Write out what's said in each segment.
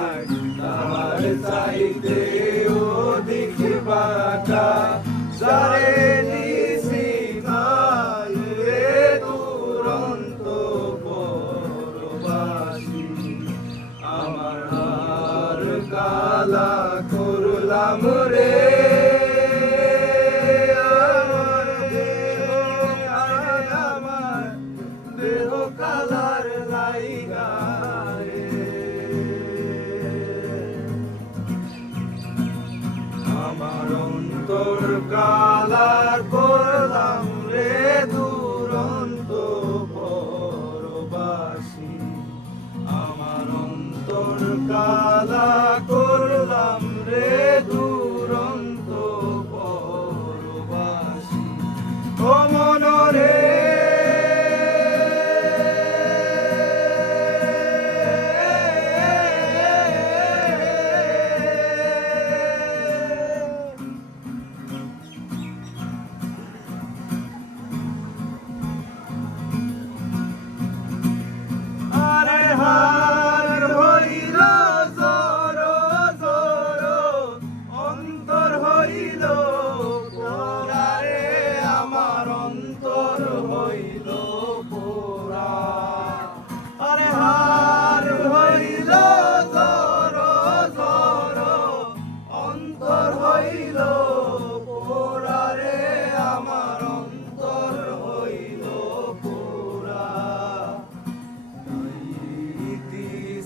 হায় তার চাইতে অধিক বাঁকা যারে নিশি নাই রে দুরন্ত পরবাসী আমার হার কালা করলাম রে দেহ কালার লাইগা রে আমার অন্তর কালা করলাম রে দুরন্ত পরবাসী আমার অন্তর কালা করলাম রে দুরন্ত পরবাসী ও মনরে হার হইল জোরো জোরো অন্তর হইল পোড়া রে আমার অন্তর হইল পোড়া আরে হার হইল জোরো জোরো অন্তর হইল পোড়া রে আমার অন্তর হইল পোড়া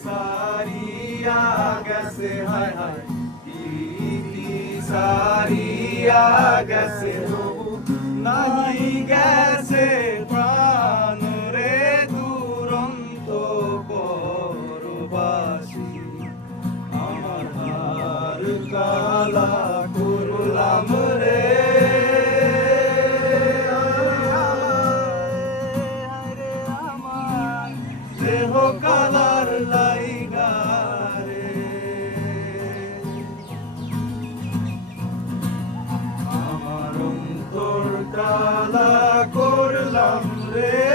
সারিয়া গেছে হায় হায় ইতি সারিয়া গেছে নাই গেছে প্রাণ রে দুরন্ত পরবাসী আমার হার কালা করলাম রে দেহ কালার লাইগা রে আমার অন্তর কালা করলাম রে